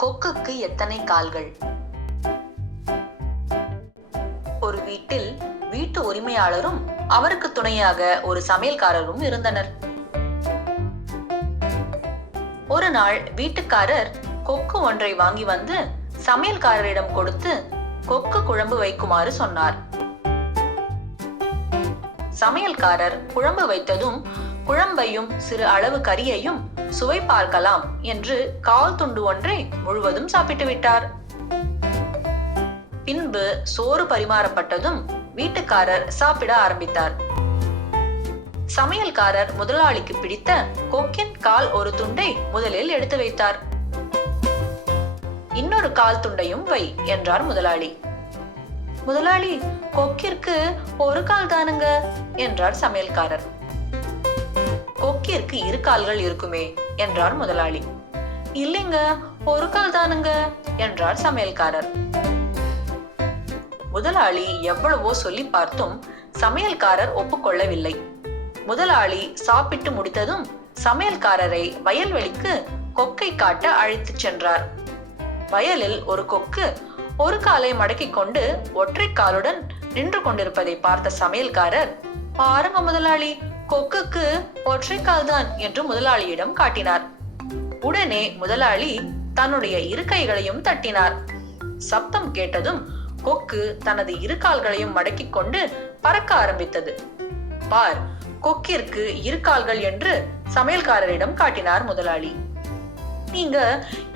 கொக்குக்கு எத்தனை கால்கள்? ஒரு வீட்டில் வீட்டு உரிமையாளரும் அவருக்கு துணையாக ஒரு சமையல்காரரும் இருந்தனர். ஒரு நாள் வீட்டுக்காரர் கொக்கு ஒன்றை வாங்கி வந்து சமையல்காரரிடம் கொடுத்து கொக்கு குழம்பு வைக்குமாறு சொன்னார். சமையல்காரர் குழம்பு வைத்ததும் குழம்பையும் சிறு அளவு கறியையும் சுவை பார்க்கலாம் என்று கால் துண்டு ஒன்றை முழுவதும் சாப்பிட்டு விட்டார். பின்பு சோறு பரிமாறப்பட்டதும் வீட்டுக்காரர் சாப்பிட ஆரம்பித்தார். சமையல்காரர் முதலாளிக்கு பிடித்த கொக்கின் கால் ஒரு துண்டை முதலில் எடுத்து வைத்தார். இன்னொரு கால் துண்டையும் வை என்றார் முதலாளி. முதலாளி, கொக்கிற்கு ஒரு கால் தானுங்க என்றார் சமையல்காரர். கொக்கிற்கு இரு கால்கள் இருக்குமே என்றார் முதலாளி. இல்லைங்க, ஒரு கால் தானுங்க என்றார் சமையல்காரர். முதலாளி எவ்வளவோ சொல்லி பார்த்தும் சமையல்காரர் ஒப்புக்கொள்ளவில்லை. முதலாளி சாப்பிட்டு முடித்ததும் சமையல்காரரை வயல்வெளிக்கு கொக்கை காட்ட அழைத்து சென்றார். வயலில் ஒரு கொக்கு ஒரு காலை மடக்கிக் கொண்டு ஒற்றை காலுடன் நின்று கொண்டிருப்பதை பார்த்த சமையல்காரர், பாருங்க முதலாளி, கொக்குக்கு ஒற்றை கால் தான் என்று முதலாளியிடம் காட்டினார். உடனே முதலாளி தன்னுடைய இரு கைகளையும் தட்டினார். சப்தம் கேட்டதும் கொக்கு தனது இரு கால்களையும் மடக்கிக் கொண்டு பறக்க ஆரம்பித்தது. பார், கொக்கிற்கு இரு கால்கள் என்று சமையல்காரரிடம் காட்டினார் முதலாளி. நீங்க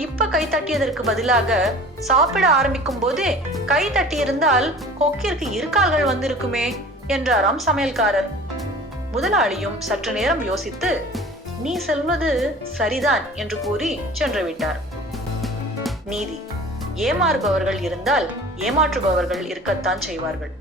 இப்ப கை தட்டியதற்கு பதிலாக சாப்பிட ஆரம்பிக்கும் போதே கை தட்டியிருந்தால் கொக்கிற்கு இரு கால்கள் வந்திருக்குமே என்றாராம் சமையல்காரர். முதலாளியும் சற்று நேரம் யோசித்து, நீ சொல்வது சரிதான் என்று கூறி சென்று விட்டார். நீதி: ஏமாறுபவர்கள் இருந்தால் ஏமாற்றுபவர்கள் இருக்கத்தான் செய்வார்கள்.